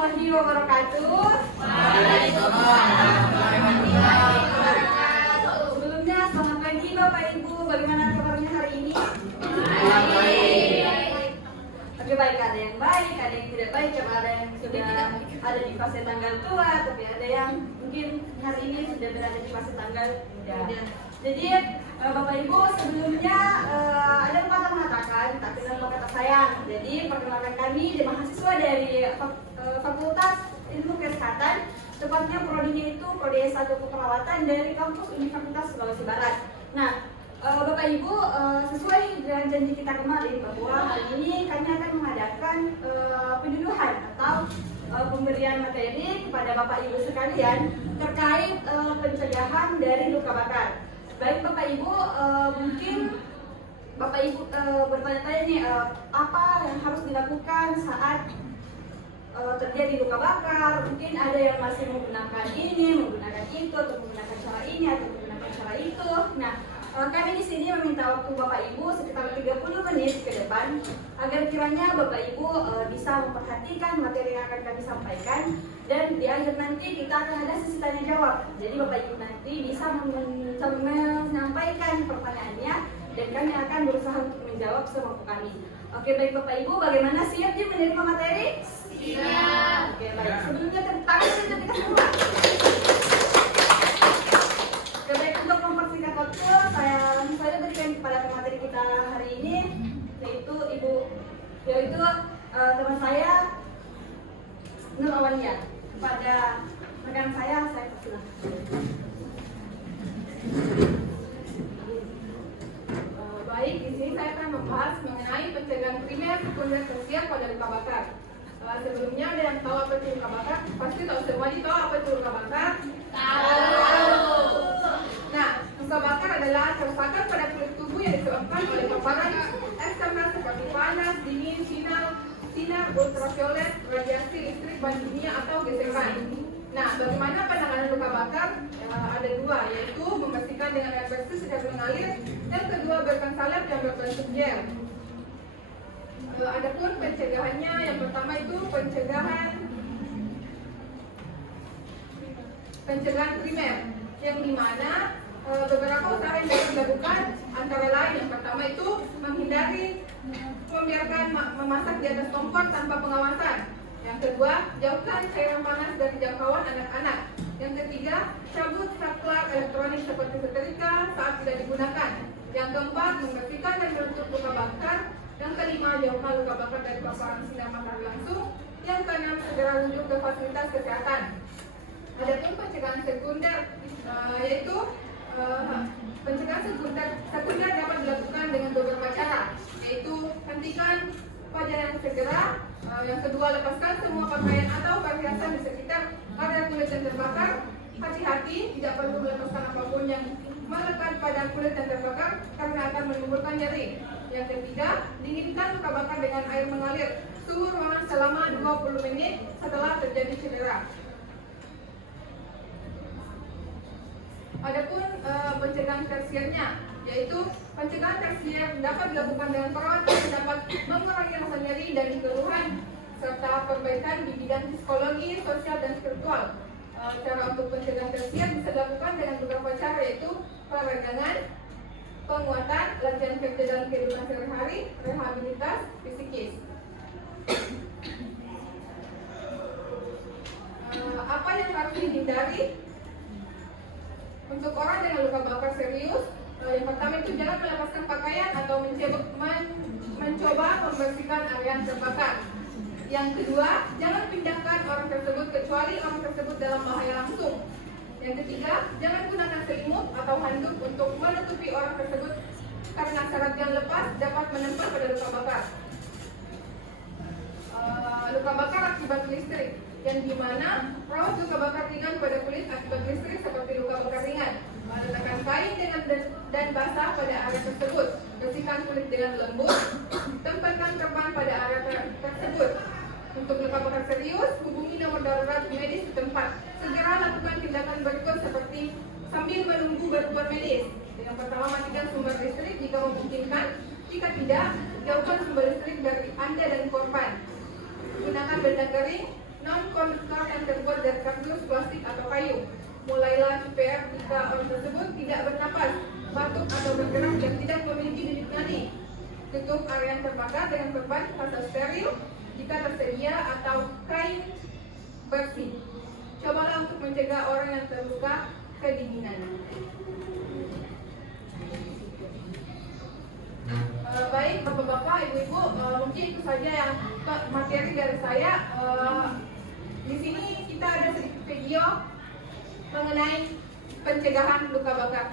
warahmatullahi wabarakatuh. Sebelumnya selamat pagi Bapak Ibu, bagaimana kabarnya hari ini? Oke, baik, ada yang baik, ada yang tidak baik, karena ada yang sudah ada di fase tanggal tua, tapi ada yang mungkin hari ini sudah berada di fase tanggal muda. Jadi Bapak Ibu, sebelumnya ada pepatah mengatakan tak kenal maka tak sayang. Jadi perkenalkan kami di mahasiswa dari Fakultas Ilmu Kesehatan, tepatnya prodinya itu Prodi S1 Keperawatan dari kampus Universitas Sulawesi Barat. Nah, Bapak Ibu, sesuai dengan janji kita kemarin bahwa hari ini kami akan mengadakan penyuluhan atau pemberian materi kepada Bapak Ibu sekalian terkait pencegahan dari luka bakar. Baik Bapak Ibu, mungkin Bapak Ibu bertanya-tanya nih, apa yang harus dilakukan saat terjadi luka bakar? Mungkin ada yang masih menggunakan ini, menggunakan itu, atau menggunakan cara ini, atau menggunakan cara itu. Nah, kami di sini meminta waktu Bapak Ibu sekitar 30 menit ke depan agar kiranya Bapak Ibu bisa memperhatikan materi yang akan kami sampaikan, dan di akhir nanti kita akan ada sesi tanya jawab. Jadi Bapak Ibu nanti bisa menyampaikan pertanyaannya dan kami akan berusaha untuk menjawab semampu kami. Oke, baik Bapak Ibu, bagaimana, siap dia menerima materi? Siap. Oke, baik. Sebelumnya tepuk tangan untuk kita semua. Baik, untuk mempersingkat waktu, saya langsung saja berikan kepada pemateri kita hari ini, yaitu teman saya Nur Awania. Kepada rekan saya persilakan. Baik, di sini saya akan membahas mengenai pencegahan primer, sekunder, tersier pada luka bakar. Sebelumnya ada yang tahu apa itu luka bakar? Pasti tahu semua tahu apa itu luka bakar? Tahu. Nah, luka bakar adalah kerusakan pada kulit tubuh yang disebabkan oleh paparan eksternal seperti panas, dingin, sinar ultraviolet, radiasi listrik, bahan kimia atau gesekan. Nah, bagaimana penanganan luka bakar? Ada dua, yaitu membersihkan dengan air bersih sudah mengalir, dan kedua berikan salep yang berbentuk gel. Adapun pencegahannya, yang pertama itu pencegahan primer, yang dimana beberapa usaha yang dapat dilakukan antara lain yang pertama itu menghindari membiarkan memasak di atas kompor tanpa pengawasan. Yang kedua, jauhkan cairan panas dari jangkauan anak-anak. Yang ketiga, cabut saklar elektronik seperti setrika saat tidak digunakan. Yang keempat, membersihkan dan menutup luka bakar. Yang kelima, jauhkan luka bakar dari paparan sinar matahari langsung. Yang keenam, segera rujuk ke fasilitas kesehatan. Adapun pencegahan sekunder, yaitu pencegahan sekunder dapat dilakukan dengan beberapa cara, yaitu hentikan pajanan segera. Yang kedua, lepaskan semua pakaian atau perhiasan di sekitar area kulit yang terbakar. Hati-hati, tidak perlu melepaskan apapun yang melekat pada kulit yang terbakar karena akan menimbulkan nyeri. Yang ketiga, dinginkan luka bakar dengan air mengalir suhu ruangan selama 20 menit setelah terjadi cedera. Adapun pencegahan tersiernya, yaitu pencegahan tersier dapat dilakukan dengan perawatan yang dapat mengurangi rasa nyeri dan keluhan serta perbaikan di bidang psikologi, sosial, dan spiritual. Cara untuk pencegahan tersier bisa dilakukan dengan beberapa cara, yaitu peregangan, penguatan, latihan kerja dalam kehidupan sehari-hari, rehabilitas psikis. Apa yang harus dihindari untuk orang dengan luka bakar serius? Yang pertama itu jangan melepaskan pakaian atau mencoba membersihkan area yang terbakar. Yang kedua, jangan pindahkan orang tersebut kecuali orang tersebut dalam bahaya langsung. Yang ketiga, jangan gunakan selimut atau handuk untuk menutupi orang tersebut karena serat yang lepas dapat menempel pada luka bakar. Luka bakar akibat listrik, yang dimana rawat luka bakar ringan pada kulit akibat listrik seperti luka bakar ringan. Letakkan kain dan basah pada area tersebut. Bersihkan kulit dengan lembut. Tempelkan perban pada area tersebut. Untuk luka bakar serius, hubungi nomor darurat medis setempat. Segera lakukan tindakan berikut seperti sambil menunggu bantuan medis. Yang pertama, matikan sumber listrik jika memungkinkan. Jika tidak, jauhkan sumber listrik dari Anda dan korban. Gunakan benda kering non-konduktor yang terbuat dari kardus, plastik atau kayu. Mulailah CPR jika orang tersebut tidak bernapas, batuk atau bergerak dan tidak memiliki denyut nadi. Tutup area yang terbakar dengan perban atau steril jika tersedia atau kain bersih. Cobalah untuk mencegah orang yang terluka kedinginan. Baik Bapak-bapak, Ibu-ibu, mungkin itu saja yang materi dari saya. Di sini kita ada sedikit video mengenai pencegahan luka bakar.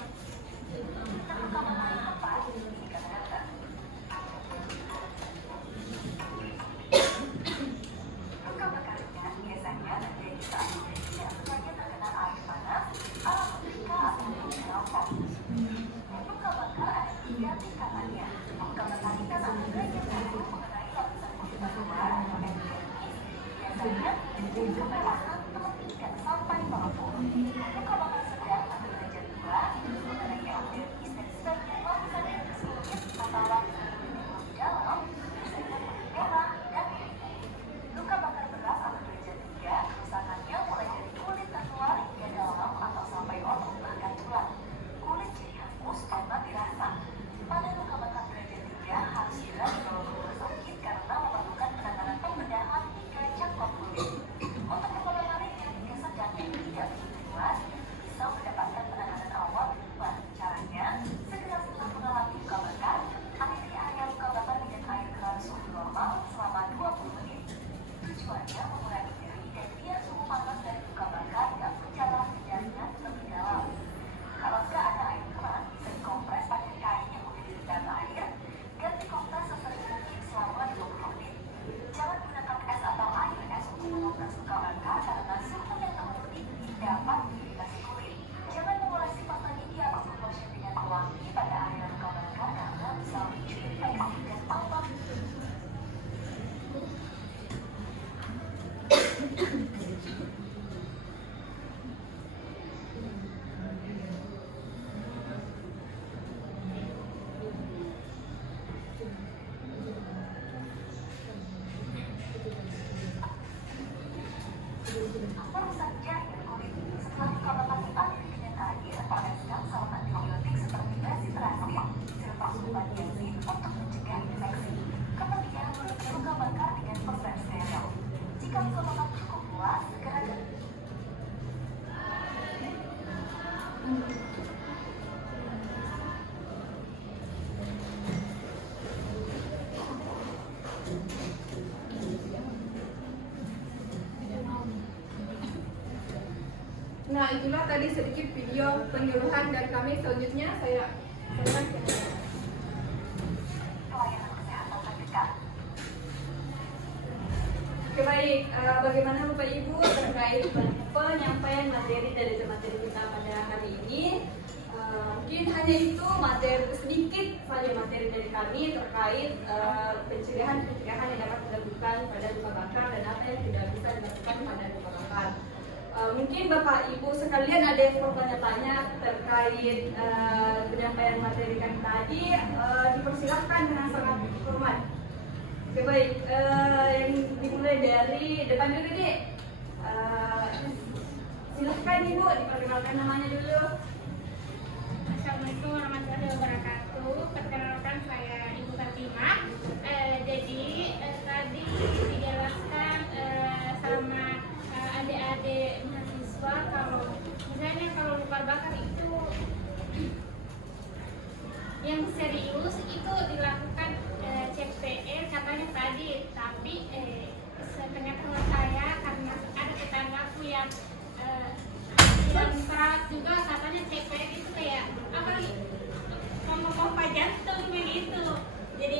Nah, itulah tadi sedikit video penyuluhan dari kami. Selanjutnya saya Oke, baik. Bagaimana Bapak Ibu terkait penyampaian materi dari materi kita pada hari ini? Mungkin hanya itu sedikit saja materi dari kami terkait pencegahan yang dapat dilakukan pada luka bakar dan apa yang tidak bisa dilakukan pada luka bakar. Mungkin Bapak Ibu sekalian ada yang bertanya-tanya terkait penyampaian materi kami tadi, dipersilahkan dengan sangat hormat. Oke, baik, yang dimulai dari depan dulu nih. Silahkan Ibu diperkenalkan namanya dulu. Assalamualaikum warahmatullahi wabarakatuh. Perkenalkan saya Ibu Fatimah. Jadi tadi dijelaskan sama adik-adik mahasiswa kalau misalnya kalau luka bakar itu yang serius itu dilakukan CPR katanya tadi, tapi sepengetahuan saya karena ada tetanggaku yang perawat juga katanya CPR itu kayak apa pompa jantung begitu. Jadi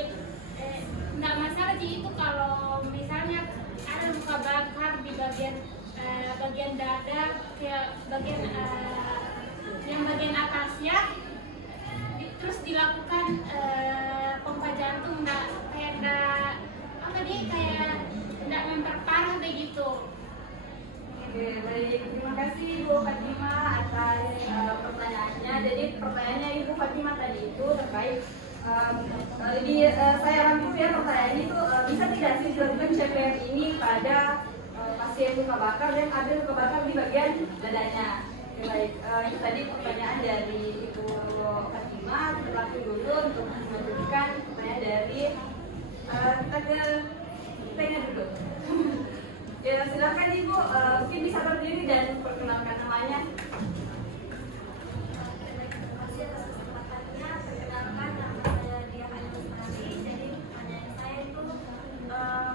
nggak masalah sih itu kalau misalnya ada luka bakar di bagian dada ke bagian yang bagian atasnya terus dilakukan pompa jantung nggak memperparah begitu. Oke, baik. Terima kasih Ibu Fatimah atas pertanyaannya. Jadi pertanyaannya Ibu Fatimah tadi itu terkait saya rangkum ya pertanyaan itu bisa tidak sih dilakukan CPR ini pada pasien pasien luka bakar dan ada luka bakar di bagian dadanya. Oke, baik, itu tadi pertanyaan dari Ibu Fatima. Terlalu dulu untuk menunjukkan pertanyaan dari kita ke tanya dulu. Ya, silakan Ibu, mungkin bisa berdiri dan perkenalkan namanya.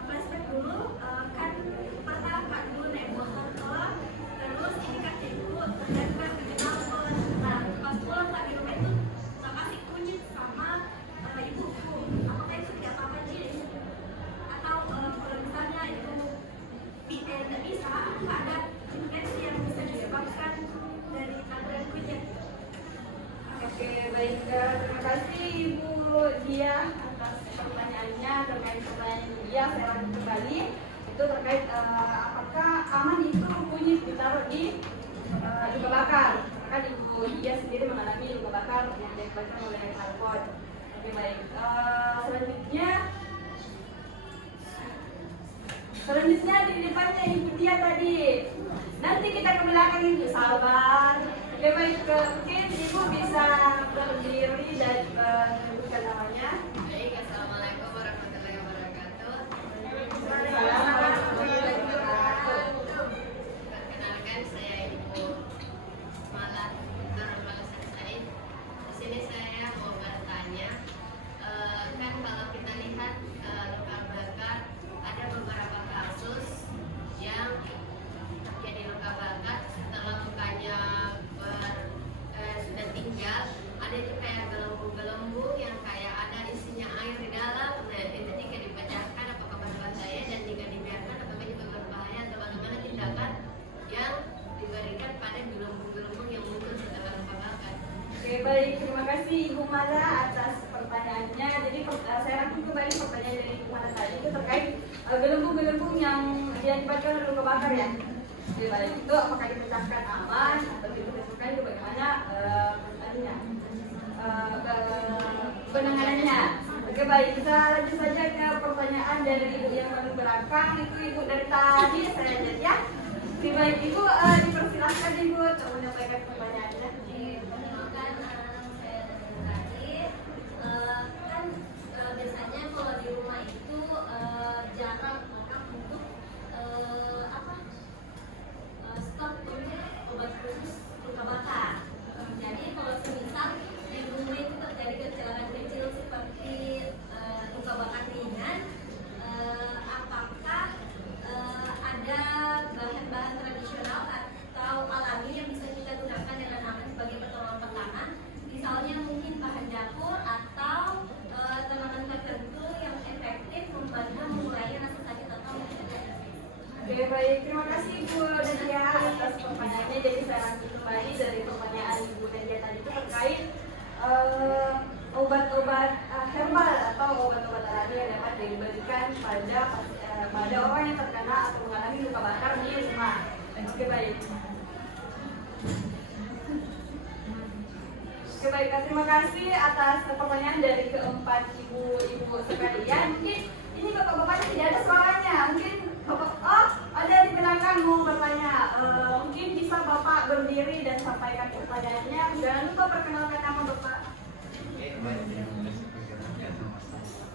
Flashback dulu, kan pertama Kak dulu naik motor toh, terus ini kakekku dan kan kenal pun. Nah pas pulang Kak di rumah itu tak kasih kunci sama ibuku. Apakah itu tidak apa-apa sih? Atau kalau misalnya itu tidak bisa, apakah ada infeksi yang bisa disebabkan dari kandungan kunyit? Oke, baik, terima kasih Ibu Dia atas pertanyaannya. Terkait pertanyaan Ibu Dia, saya lanjut kembali. Itu terkait apakah aman itu kunyit ditaruh di luka bakar. Kan Ibu Dia sendiri mengalami luka bakar yang diakibatkan oleh karbon. Oke, baik, selanjutnya di depannya Ibu Dia tadi. Nanti kita ke belakang Ibu, sabar. Oke, baik, mungkin Ibu bisa berdiri dan menyebutkan namanya. Baik, assalamualaikum warahmatullahi wabarakatuh. Perkenalkan, saya Ibu Malah Nurul Said. Di sini saya mau bertanya, kan kalau kita lihat luka bakar ada beberapa kasus yang terjadi luka bakar setelah lukanya sudah tinggal, ada itu kayak gelembung-gelembung yang kayak ada isinya air di dalam. Nah itu jika dipecahkan apakah berbahaya, dan jika dibiarkan apakah juga berbahaya, atau bagaimana tindakan yang diberikan pada gelembung-gelembung yang muncul setelah luka bakar. Oke, baik, terima kasih Ibu Mala atas pertanyaannya. Jadi saya rangkum kembali pertanyaan dari Ibu Mala tadi itu terkait gelembung-gelembung yang diakibatkan oleh luka bakar ya. Oke, baik, itu apakah dipecahkan aman atau dipecahkan itu bagaimana penanganannya. Oke, baik, kita lanjut saja ke pertanyaan dari Ibu yang paling belakang. Itu Ibu dari tadi saya lihat ya. Oke, baik, Ibu dipersilahkan Ibu untuk menyampaikan pertanyaannya. Perkenalkan, saya dari kan biasanya kalau di rumah itu jarang orang untuk stok untuk obat khusus luka bakar. Jadi kalau semisal di rumah itu terjadi kecelakaan kecil seperti luka bakar ringan, apakah ada bahan-bahan tradisional atau alami yang bisa kita gunakan dengan aman sebagai pertolongan pertama? Misalnya mungkin bahan dapur atau tanaman tertentu yang efektif membantu mengurangi rasa sakit atau mencegah. Oke, baik, terima kasih Bu Nadia atas pertanyaannya. Jadi saya lanjut kembali dari pertanyaan Ibu Nadia tadi itu terkait obat-obat herbal atau obat-obat alami yang dapat diberikan pada orang yang terkena atau mengalami luka bakar di rumah. Oke, baik. Oke, baik, terima kasih atas pertanyaan dari keempat ibu sekalian. Mungkin ini bapak-bapaknya tidak ada suaranya. Mungkin bapak, ada di belakang mau bertanya. Mungkin bisa bapak berdiri dan sampaikan pertanyaannya. Jangan lupa perkenalkan nama bapak. Oke, baik, yang saya nama saya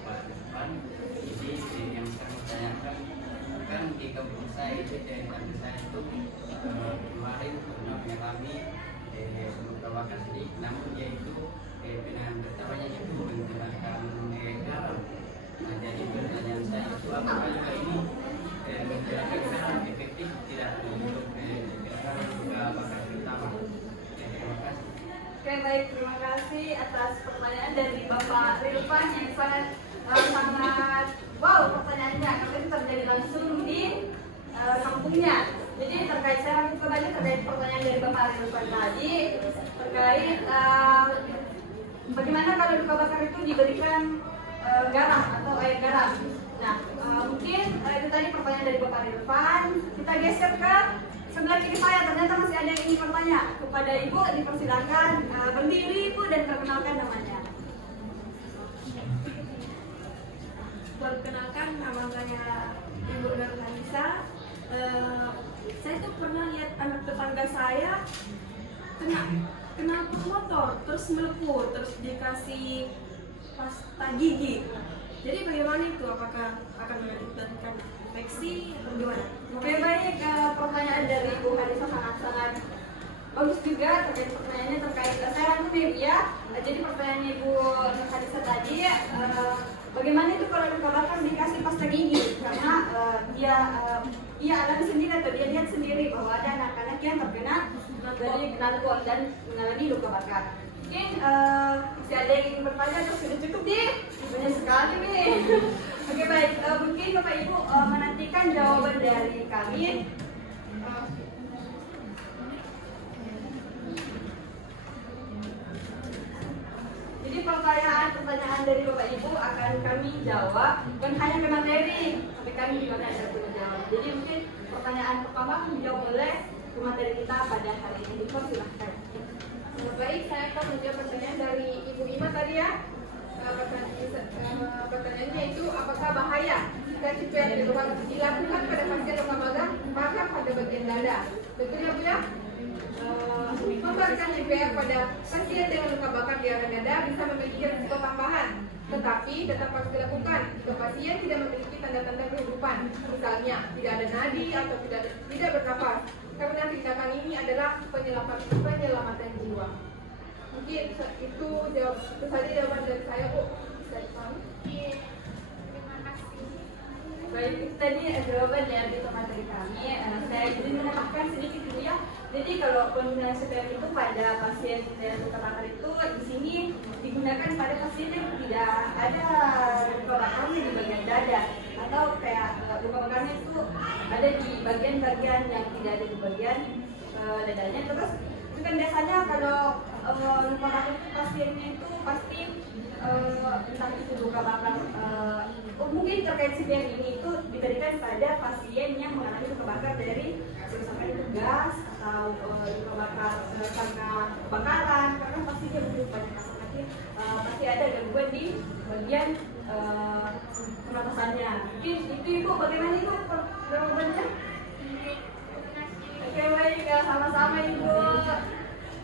Pak Irfan. Jadi yang saya mau tanyakan, kan di kampung saya itu dari kampung saya itu kemarin pernah mengalami luka bakar sedikit, namun dia itu penanganan pertamanya itu menggunakan garam. Nah, jadi pertanyaan saya itu apakah juga ini menggunakan garam efektif tidak untuk luka bakar pertama? Terima kasih. Oke, baik, terima kasih atas pertanyaan dari Bapak Rilvan yang sangat wow pertanyaannya, karena itu terjadi langsung di kampungnya. Jadi terkait saya kembali terkait pertanyaan dari Bapak Rilvan tadi terkait bagaimana kalau luka bakar itu diberikan garam atau air garam. Nah, mungkin itu tadi pertanyaan dari Bapak Rilvan. Kita geser ke sebelah kiri saya, ternyata masih ada yang ingin bertanya. Kepada Ibu dipersilakan berdiri Ibu dan perkenalkan namanya. Perkenalkan, nama saya Ibu Nurhanisa. Saya tuh pernah lihat anak tetangga saya kena motor, terus melepuh, terus dikasih pasta gigi. Jadi bagaimana itu? Apakah akan mengakibatkan infeksi atau gimana? Oke, baik, pertanyaan dari Ibu Hanisa sangat-sangat bagus juga terkait pertanyaannya terkait saya rangkum ya. Jadi pertanyaannya Ibu Hanisa tadi, bagaimana itu kalau luka bakar dikasih pasta gigi? Karena dia alami sendiri atau dia lihat sendiri bahwa ada anak-anak yang terkena dari knalpot dan mengalami luka bakar. Mungkin masih ada yang ingin bertanya atau sudah cukup nih? Banyak sekali nih. Oke, baik, mungkin Bapak Ibu menantikan jawaban dari kami. Jadi pertanyaan dari Bapak Ibu akan kami jawab, bukan hanya ke materi, tapi kami juga ada jawab. Jadi mungkin pertanyaan pertama akan dijawab oleh pemateri kita pada hari ini. Silahkan. Baik, saya akan menjawab pertanyaan dari Ibu Ima tadi ya. Pertanyaannya itu, apakah bahaya jika CPR dilakukan pada pasien luka bakar pada bagian dada? Betul ya Bu ya? Memberikan CPR pada pasien dengan luka bakar di area dada bisa memiliki risiko tambahan, tetapi tetap harus dilakukan jika pasien tidak memiliki tanda-tanda kehidupan, misalnya tidak ada nadi atau tidak bernapas, karena tindakan ini adalah penyelamatan jiwa. Mungkin itu saja jawaban dari saya, Bu. Terima kasih. Baik, itu tadi jawaban dari pemateri kami. Saya ingin menambahkan sedikit dulu ya. Jadi kalau penggunaan CPR itu pada pasien dengan luka bakar itu di sini digunakan pada pasien yang tidak ada luka bakarnya di bagian dada, atau kayak luka bakarnya itu ada di bagian-bagian yang tidak ada di bagian dadanya. Terus itu kan biasanya kalau luka bakar itu pasiennya itu pasti entah itu luka bakar mungkin terkait CPR ini itu diberikan pada pasien yang mengalami luka bakar dari misalkan itu gas atau luka bakar karena kebakaran, karena pasti dia butuh banyak asap, pasti ada gangguan di bagian pernapasannya. Mungkin itu Ibu, bagaimana Ibu jawabannya? Oke, baik, sama-sama Ibu.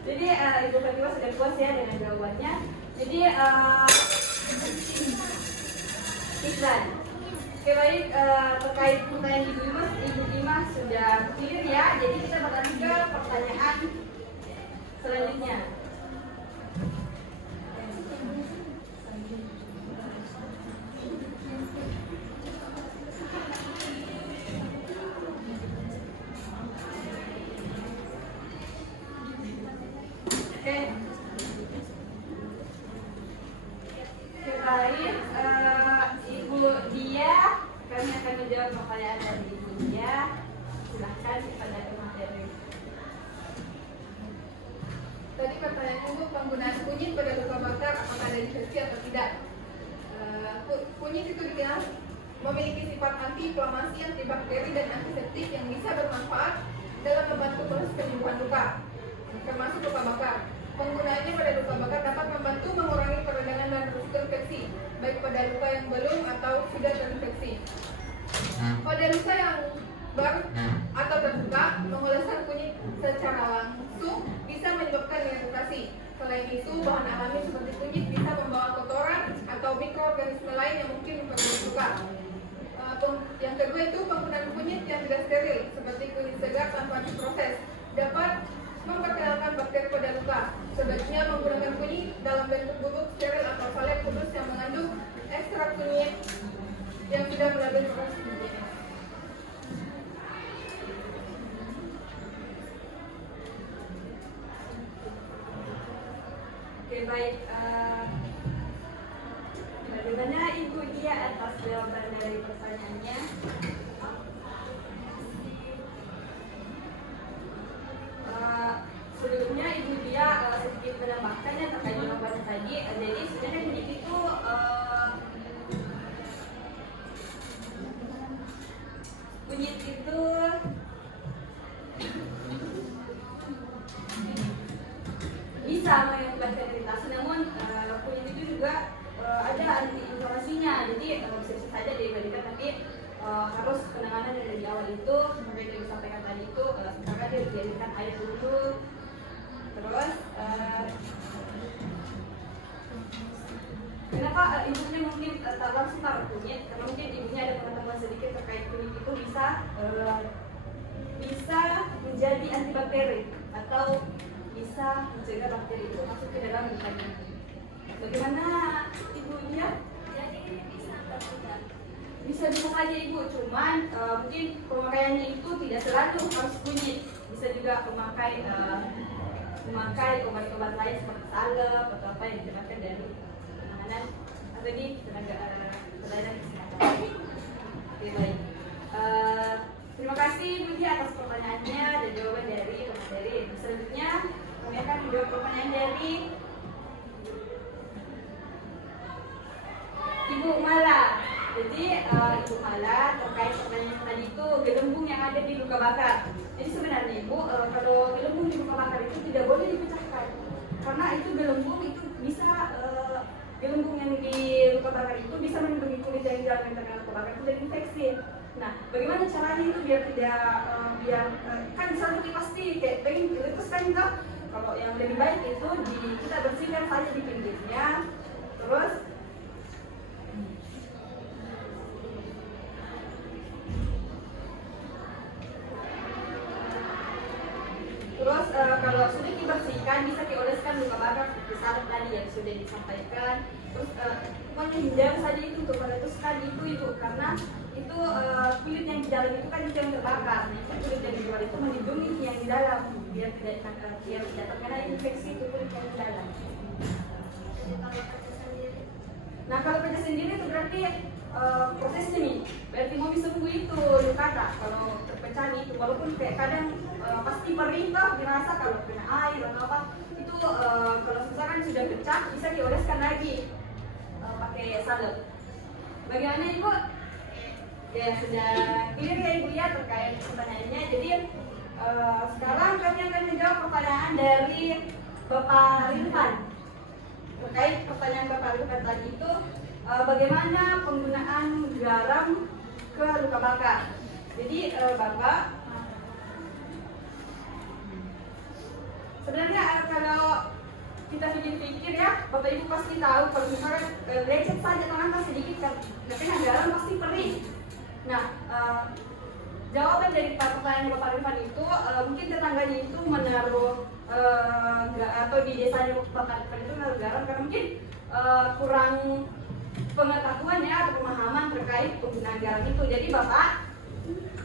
Jadi Ibu Fatima sudah puas ya dengan jawabannya. Jadi iklan. Oke, baik, terkait pertanyaan Ibu Ima sudah clear ya. Jadi kita beralih ke pertanyaan selanjutnya. Oke. Baik, Ibu Dia, kami akan menjawab pertanyaan dari Ibu Dia. Silahkan kepada pemateri. Tadi pertanyaannya Bu, penggunaan kunyit pada luka bakar apakah ada infeksi atau tidak? Kunyit itu dikenal memiliki sifat anti-inflamasi, antibakteri, dan antiseptik yang bisa bermanfaat dalam membantu proses penyembuhan luka, termasuk luka bakar. Penggunaannya pada luka bakar dapat membantu mengurangi peradangan dan risiko infeksi, baik pada luka yang belum atau sudah terinfeksi. Pada luka yang baru atau terbuka, mengoleskan kunyit secara langsung bisa menyebabkan iritasi. Selain itu, bahan alami seperti kunyit bisa membawa kotoran atau mikroorganisme lain yang mungkin memperburuk luka. Yang kedua itu penggunaan kunyit yang tidak steril, seperti kunyit segar tanpa diproses, dapat memperkenalkan bakteri pada luka. Sebaiknya menggunakan kunyit dalam bentuk bubuk steril atau salep khusus yang mengandung ekstrak kunyit yang sudah melalui proses higienis. Oke, baik. Bagaimana Ibu Dia atas jawaban dari pertanyaannya? Sebelumnya Ibu Dia sedikit menambahkannya terkait jawabannya tadi. Jadi sebenarnya kunyit itu bisa mengakibatkan iritasi, namun kunyit itu juga ada anti-inflamasinya, jadi bisa saja Jadi harus penanganan dari awal itu seperti yang disampaikan tadi itu, misalkan dia dialirkan air dulu, terus kenapa ibunya mungkin tak langsung taruh kunyit, karena mungkin ibunya ada pengetahuan sedikit terkait kunyit itu bisa menjadi antibakteri atau bisa mencegah bakteri itu masuk ke dalam lukanya. Bagaimana ibu lihat? Jadi bisa atau tidak? Bisa saja ibu, cuman mungkin pemakaiannya itu tidak selalu harus kunyit, bisa juga memakai obat-obat lain seperti salep atau apa yang didapatkan dari penanganan atau di tenaga pelayanan kesehatan. Oke, baik. Terima kasih Bu Dia atas pertanyaannya dan jawaban dari pemateri. Selanjutnya kami akan menjawab pertanyaan dari Ibu Mala. Jadi Ibu Mala terkait pertanyaan tadi itu gelembung yang ada di luka bakar. Jadi sebenarnya Ibu, kalau gelembung di luka bakar itu tidak boleh dipecahkan, karena itu gelembung itu bisa gelembung yang di luka bakar itu bisa melindungi kulit yang di dalam yang terkena luka bakar itu dari infeksi. Nah, bagaimana caranya itu biar tidak kan satu pasti kayak pengen terus kan kita, kalau yang lebih baik itu kita bersihkan saja di pinggirnya, terus kalau sudah dibersihkan bisa dioleskan luka bakar besar tadi yang sudah disampaikan. Terus pokoknya hindari saja itu untuk meletuskan itu karena itu kulit yang di dalam itu kan itu yang terbakar. Nah, itu kulit yang di luar itu melindungi yang di dalam biar tidak terkena infeksi itu kulit yang di dalam. Nah, kalau pecah sendiri itu berarti prosesnya nih, berarti mau sembuh itu lukanya kalau terpecah itu, walaupun kayak kadang pasti perih lah dirasa kalau kena air atau apa itu kalau misalkan sudah pecah bisa dioleskan lagi pakai salep. Bagaimana Ibu? Ya sudah clear ya Ibu ya terkait pertanyaannya. Jadi sekarang kami akan menjawab pertanyaan dari Bapak Rinfan terkait pertanyaan Bapak Rinfan tadi itu bagaimana penggunaan garam ke luka bakar. Jadi Bapak sebenarnya kalau kita pikir-pikir ya, Bapak Ibu pasti tahu kalau misalkan lecet saja tangan sedikit kan, tapi garam pasti perih. Nah, jawaban dari pertanyaan Bapak Rifan itu mungkin tetangganya itu menaruh atau di desanya Bapak Rifan itu menaruh garam karena mungkin kurang pengetahuan ya atau pemahaman terkait penggunaan garam itu. Jadi Bapak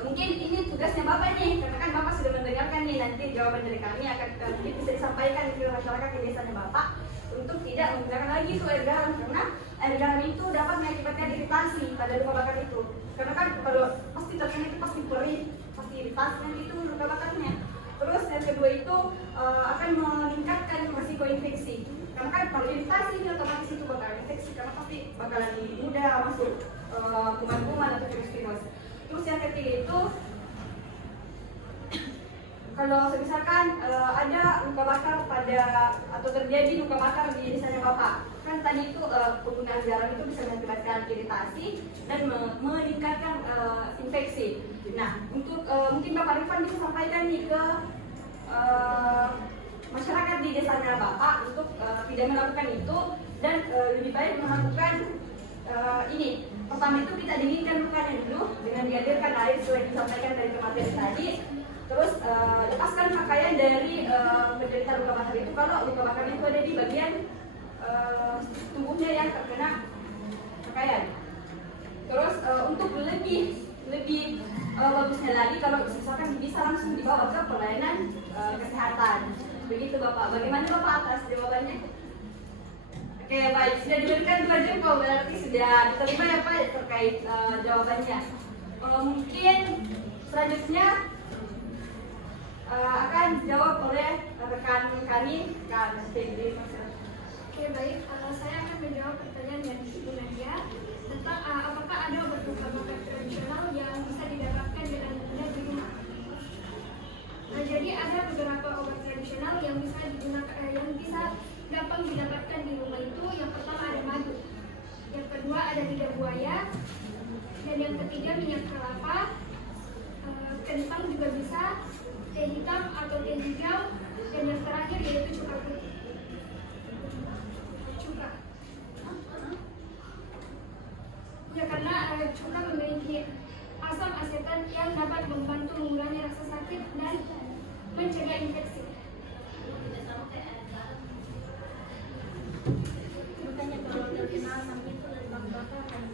mungkin ini tugasnya Bapak nih, karena kan Bapak sudah mendengarkan nih, nanti jawaban dari kami akan mungkin bisa disampaikan ke masyarakat di desanya Bapak untuk tidak menggunakan lagi itu air garam, karena air garam itu dapat mengakibatkan iritasi pada luka bakar itu. Karena kan kalau pasti terkena itu pasti perih, pasti iritasi nanti itu luka bakarnya. Terus yang kedua itu akan meningkatkan risiko infeksi. Karena kan kalau iritasi ini otomatis itu bakal infeksi, karena pasti bakalan mudah masuk kuman-kuman atau virus-virus. Terus yang ketiga itu kalau misalkan ada luka bakar atau terjadi luka bakar di desanya Bapak, kan tadi itu penggunaan garam itu bisa mengakibatkan iritasi dan meningkatkan infeksi. Nah, untuk mungkin Bapak Rifan bisa sampaikan nih ke masyarakat di desanya Bapak untuk tidak melakukan itu dan lebih baik melakukan ini. Pertama itu kita dinginkan lukanya dulu dengan dihadirkan air sesuai disampaikan dari pemateri tadi. Terus lepaskan pakaian dari penderita luka bakar itu kalau luka bakar itu ada di bagian tubuhnya yang terkena pakaian. Terus untuk lebih bagusnya lagi kalau misalkan bisa langsung dibawa ke pelayanan kesehatan. Begitu Bapak. Bagaimana Bapak atas jawabannya? Oke, baik, sudah diberikan 2 jempol, berarti sudah diterima ya Pak terkait jawabannya. Mungkin selanjutnya akan dijawab oleh rekan kami, Kak Febri. Oke, baik. Saya akan menjawab pertanyaan dari Ibu Nadia tentang apakah ada obat luka bakar tradisional yang bisa didapatkan dengan mudah di rumah. Nah, jadi ada beberapa obat tradisional yang bisa digunakan, yang bisa gampang didapatkan di rumah itu. Yang pertama ada madu, yang kedua ada lidah buaya, dan yang ketiga minyak kelapa, kentang juga bisa, teh hitam atau teh hijau, dan yang terakhir yaitu cuka putih. Cuka. Ya, karena cuka memiliki asam asetat yang dapat membantu mengurangi rasa sakit dan mencegah infeksi. Makanya kalau udah kenal sama itu dari bang bakar kan.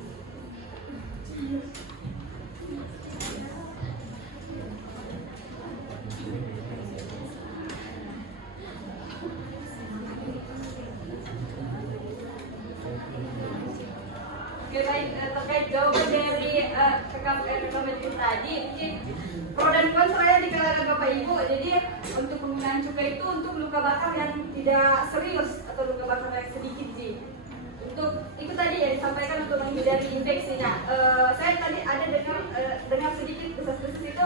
Oke, baik, terkait jawaban dari rekaman itu tadi, mungkin pro dan kontranya di kalangan Bapak Ibu. Jadi untuk penggunaan cuka itu untuk luka bakar yang tidak serius atau luka bakar yang sedikit sih. Untuk itu tadi yang disampaikan untuk menghindari infeksi. Nah, saya tadi ada dengar sedikit desas-desus itu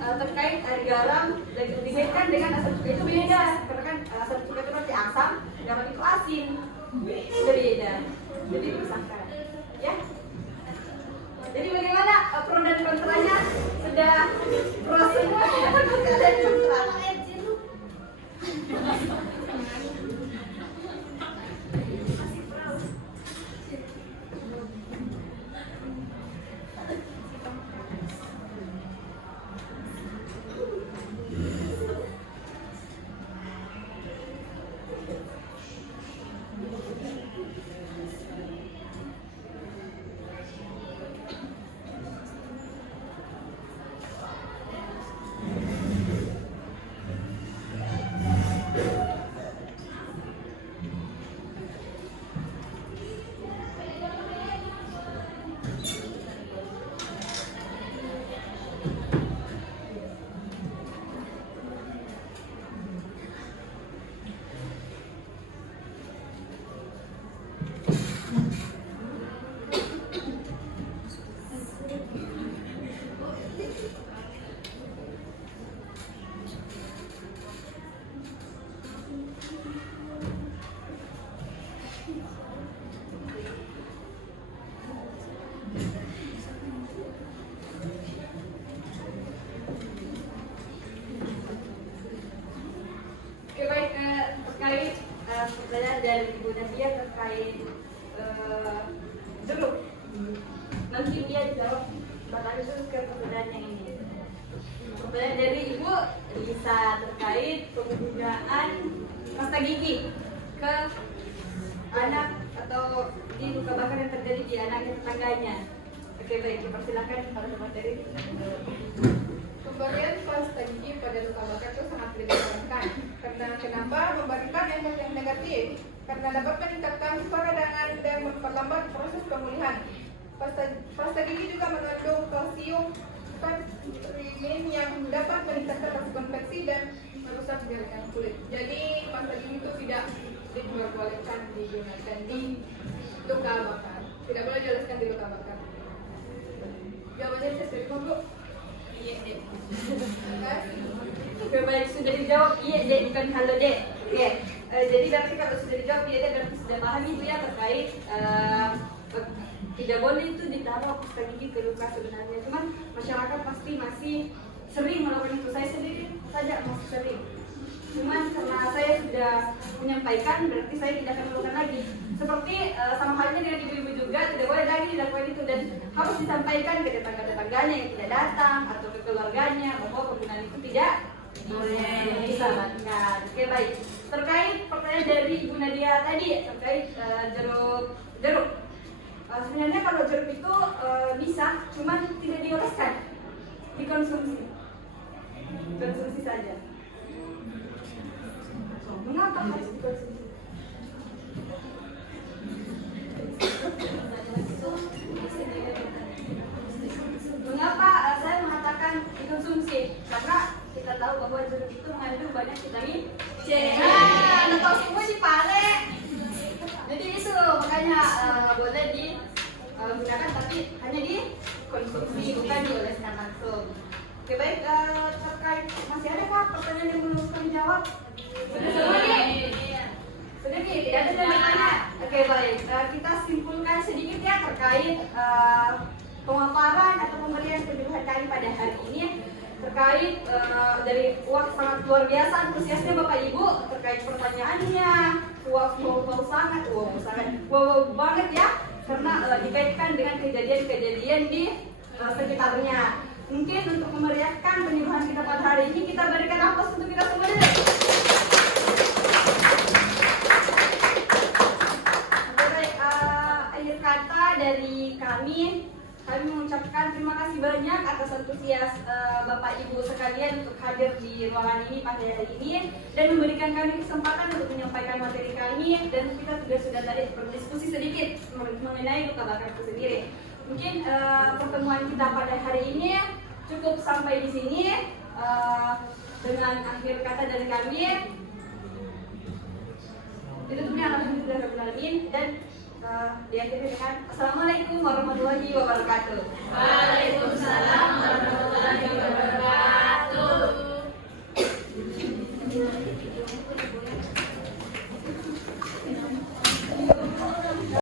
terkait air garam dan dikaitkan dengan asam cuka itu beda. Karena kan asam cuka itu berarti asam, garam itu asin, beda. Jadi disangka. Ya. Jadi bagaimana pro dan kontranya sudah proses dan kontra. Oke, baik, terkait pertanyaan dari Ibu Nadia terkait jeruk. Nanti dia dijawab pertanyaan itu ke pertanyaan yang ini. Pertanyaan dari Ibu bisa terkait penggunaan pasta gigi ke anak atau di luka bakar yang terjadi di anaknya tetangganya. Oke, baik, dipersilakan para materi. Pemberian pasta gigi pada luka bakar itu sangat disarankan. Karena kenapa memberikan efek yang negatif? Karena dapat meningkatkan peradangan dan memperlambat proses pemulihan. Pasta gigi juga mengandung kalsium pentrimin yang dapat meningkatkan rasa konveksi dan merusak jaringan kulit. Jadi pasta gigi itu tidak diperbolehkan digunakan di luka bakar. Tidak boleh dioleskan di luka bakar. Jawabannya bisa terima, Bu? Iya, Dek. Oke, baik, sudah dijawab iya, Dek, bukan halo, Dek. Oke, jadi berarti kalau sudah dijawab iya, Dek, berarti sudah paham itu ya terkait tidak boleh itu ditaruh pasta gigi ke luka sebenarnya. Cuman masyarakat pasti masih sering melakukan itu. Saya sendiri saja masih sering. Cuman karena saya sudah menyampaikan, berarti saya tidak akan melakukan lagi. Seperti sama halnya dengan ibu-ibu juga, tidak boleh lagi dilakukan itu dan harus disampaikan ke tetangga-tetangganya yang tidak datang atau ke keluarganya bahwa penggunaan itu tidak boleh disarankan. Oke, baik. Terkait pertanyaan dari Ibu Nadia tadi terkait jeruk. Sebenarnya kalau jeruk itu bisa, cuman tidak dioleskan, dikonsumsi saja. Mengapa harus dikonsumsi? Mengapa saya mengatakan dikonsumsi? Karena kita tahu bahwa jeruk itu mengandung banyak vitamin C. Anda tahu semua sih, Pale. Jadi itu makanya boleh digunakan, tapi hanya dikonsumsi, bukan dioleskan langsung. Oke, baik, terkait masih ada kah pertanyaan yang belum kami jawab? Sudah semua nih? Sudah nih, tidak ada yang bertanya. Oke, baik, kita simpulkan sedikit ya terkait pemaparan terkait dari sangat luar biasa antusiasnya Bapak Ibu terkait pertanyaannya. Wow banget ya, karena dikaitkan dengan kejadian-kejadian di sekitarnya. Mungkin untuk memeriahkan penyuluhan kita pada hari ini, kita berikan aplaus untuk kita semua dulu. Baik, akhir kata dari kami mengucapkan terima kasih banyak atas antusias Bapak Ibu sekalian untuk hadir di ruangan ini pada hari ini dan memberikan kami kesempatan untuk menyampaikan materi kami, dan kita sudah tadi berdiskusi sedikit mengenai luka bakar itu sendiri. Mungkin pertemuan kita pada hari ini cukup sampai di sini. Dengan akhir kata dari kami, ditutupnya alhamdulillahirrahmanirrahim, dan diakhiri dengan Assalamualaikum warahmatullahi wabarakatuh. Waalaikumsalam warahmatullahi wabarakatuh.